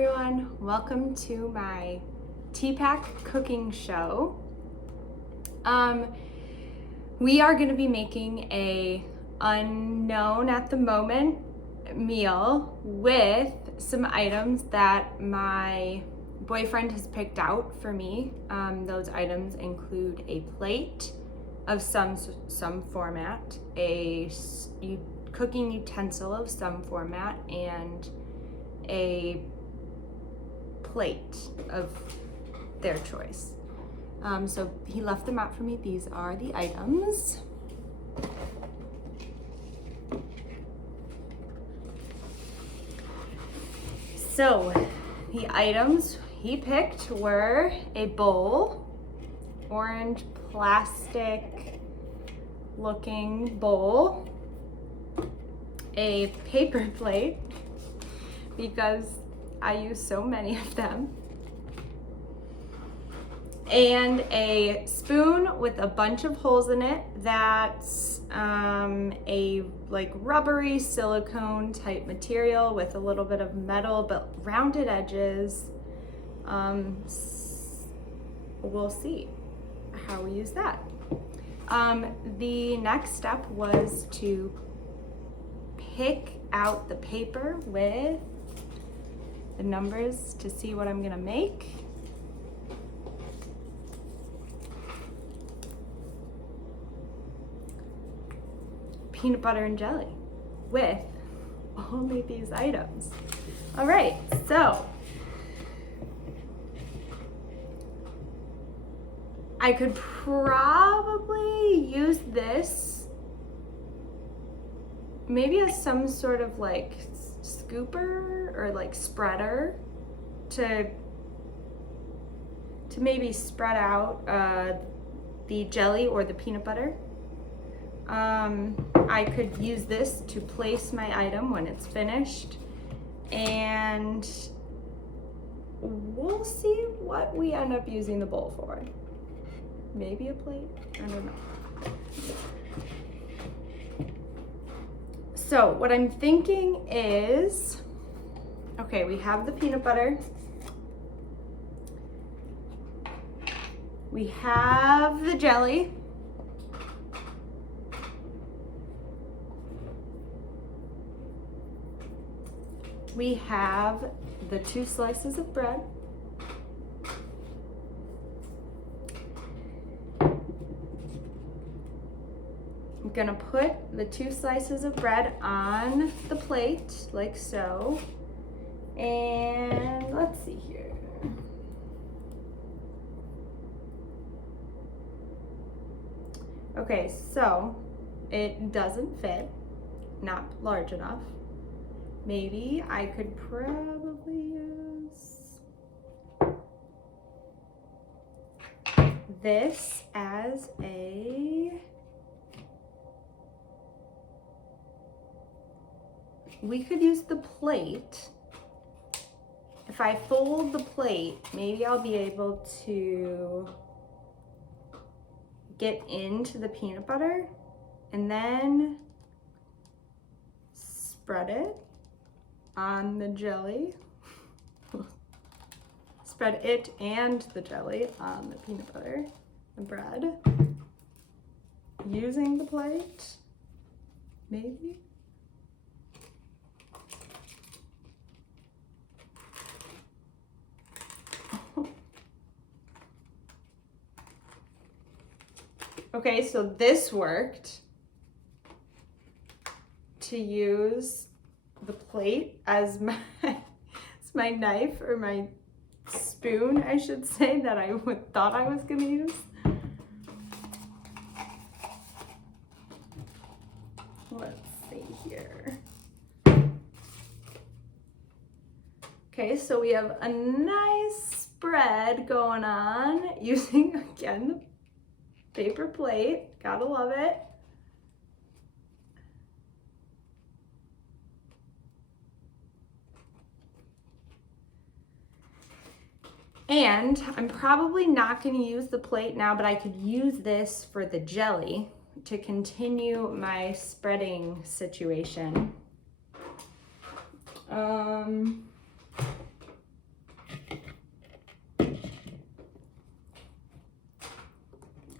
everyone, welcome to my TPACK cooking show. We are going to be making a unknown at the moment meal with some items that my boyfriend has picked out for me. Those items include a plate of some format, a cooking utensil of some format, and a plate of their choice. So he left them out for me. These are the items. So the items he picked were a bowl, orange plastic looking bowl, a paper plate, because I use so many of them, and a spoon with a bunch of holes in it that's a like rubbery silicone type material with a little bit of metal but rounded edges. We'll see how we use that. The next step was to pick out the paper with the numbers to see what I'm gonna make. Peanut butter and jelly with only these items. All right, so I could probably use this maybe as some sort of like scooper or like spreader to maybe spread out the jelly or the peanut butter. I could use this to place my item when it's finished, and we'll see what we end up using the bowl for. Maybe a plate? I don't know. So what I'm thinking is, okay, we have the peanut butter. We have the jelly. We have the 2 slices of bread. I'm gonna put the 2 slices of bread on the plate, like so. And let's see here. Okay, so it doesn't fit, not large enough. Maybe I could probably use this as we could use the plate. If I fold the plate, maybe I'll be able to get into the peanut butter and then spread it on the jelly. Spread it and the jelly on the peanut butter and bread using the plate, maybe. Okay, so this worked, to use the plate as my knife, or my spoon, I should say, that I thought I was gonna use. Let's see here. Okay, so we have a nice spread going on using, again, the paper plate. Gotta love it. And I'm probably not going to use the plate now, but I could use this for the jelly to continue my spreading situation.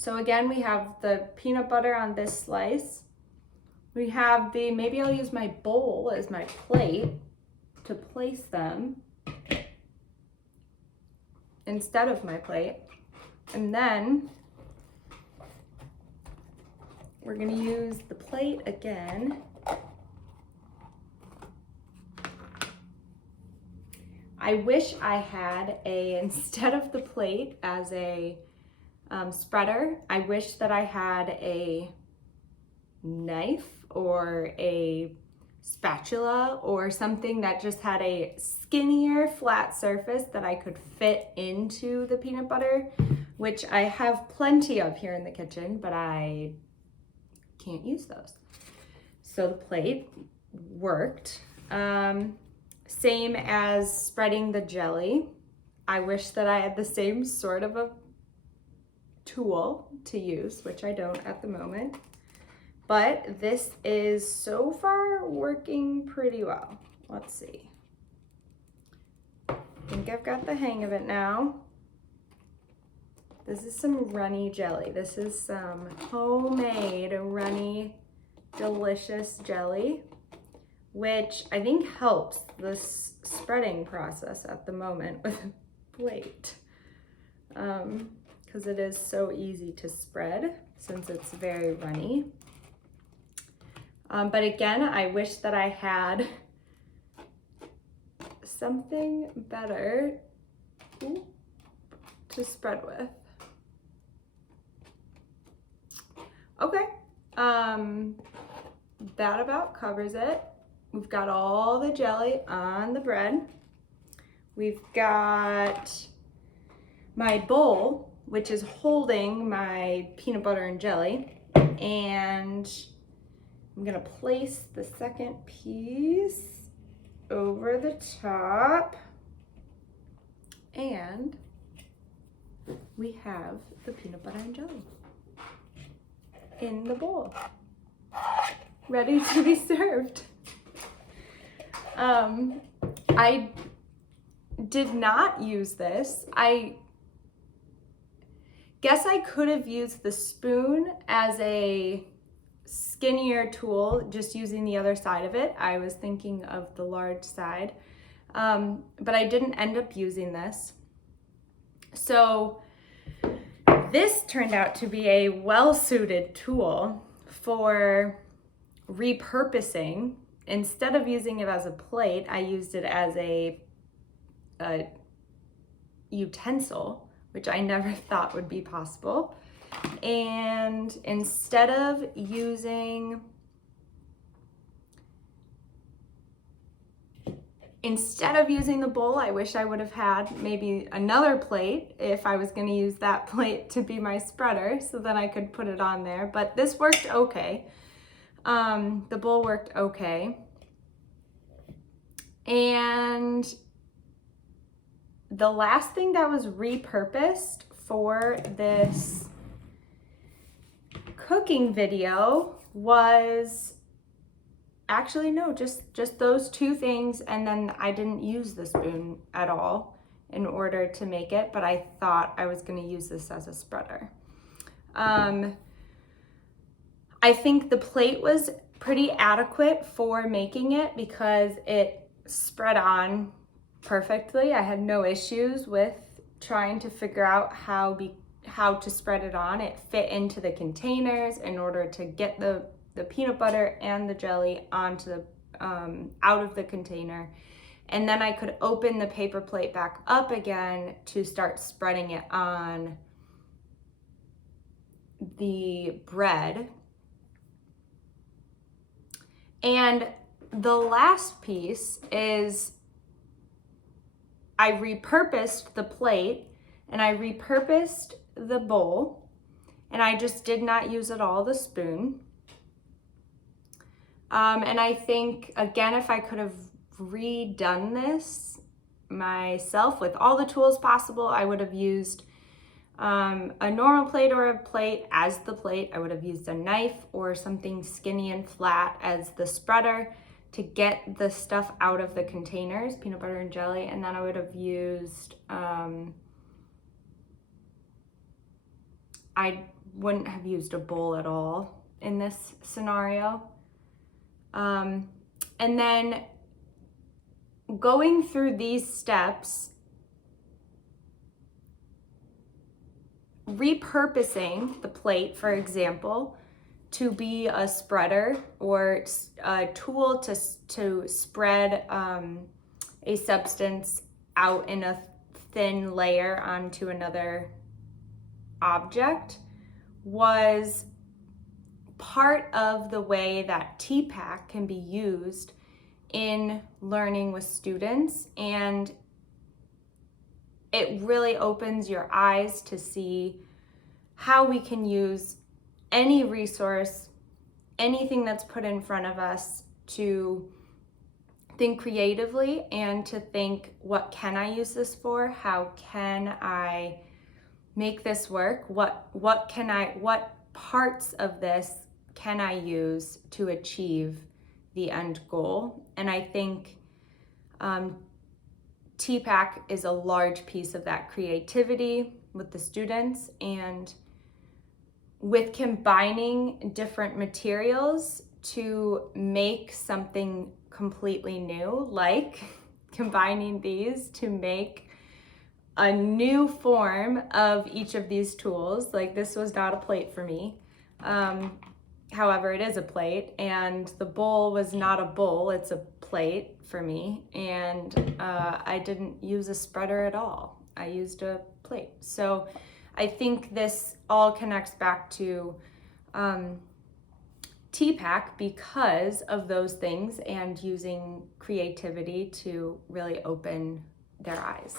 So again, we have the peanut butter on this slice. We have the, maybe I'll use my bowl as my plate to place them instead of my plate. And then we're gonna use the plate again. I wish I had instead of the plate as a spreader, I wish that I had a knife or a spatula or something that just had a skinnier flat surface that I could fit into the peanut butter, which I have plenty of here in the kitchen, but I can't use those. So the plate worked. Same as spreading the jelly. I wish that I had the same sort of a tool to use, which I don't at the moment. But this is so far working pretty well. Let's see. I think I've got the hang of it now. This is some runny jelly. This is some homemade runny, delicious jelly, which I think helps this spreading process at the moment with a plate. Because it is so easy to spread since it's very runny. But again, I wish that I had something better to spread with. Okay, that about covers it. We've got all the jelly on the bread. We've got my bowl, which is holding my peanut butter and jelly, and I'm gonna place the second piece over the top, and we have the peanut butter and jelly in the bowl, ready to be served. I did not use this. I guess I could have used the spoon as a skinnier tool, just using the other side of it. I was thinking of the large side, but I didn't end up using this. So this turned out to be a well-suited tool for repurposing. Instead of using it as a plate, I used it as a utensil, which I never thought would be possible. And instead of using the bowl, I wish I would have had maybe another plate if I was going to use that plate to be my spreader, so then I could put it on there. But this worked okay. The bowl worked okay. And the last thing that was repurposed for this cooking video was actually, no, just those two things. And then I didn't use the spoon at all in order to make it, but I thought I was going to use this as a spreader. I think the plate was pretty adequate for making it because it spread on perfectly. I had no issues with trying to figure out how to spread it on. It fit into the containers in order to get the peanut butter and the jelly onto the out of the container. And then I could open the paper plate back up again to start spreading it on the bread. And the last piece is I repurposed the plate and I repurposed the bowl, and I just did not use at all the spoon. And I think, again, if I could have redone this myself with all the tools possible, I would have used a normal plate or a plate as the plate. I would have used a knife or something skinny and flat as the spreader to get the stuff out of the containers, peanut butter and jelly, and then I would have used, I wouldn't have used a bowl at all in this scenario. And then going through these steps, repurposing the plate, for example, to be a spreader or a tool to spread a substance out in a thin layer onto another object, was part of the way that TPACK can be used in learning with students. And it really opens your eyes to see how we can use any resource, anything that's put in front of us, to think creatively and to think, what can I use this for? How can I make this work? What parts of this can I use to achieve the end goal? And I think TPACK is a large piece of that creativity with the students, and with combining different materials to make something completely new, like combining these to make a new form of each of these tools. Like, this was not a plate for me. However, it is a plate, and the bowl was not a bowl, it's a plate for me. And I didn't use a spreader at all. I used a plate. So I think this all connects back to TPACK because of those things, and using creativity to really open their eyes.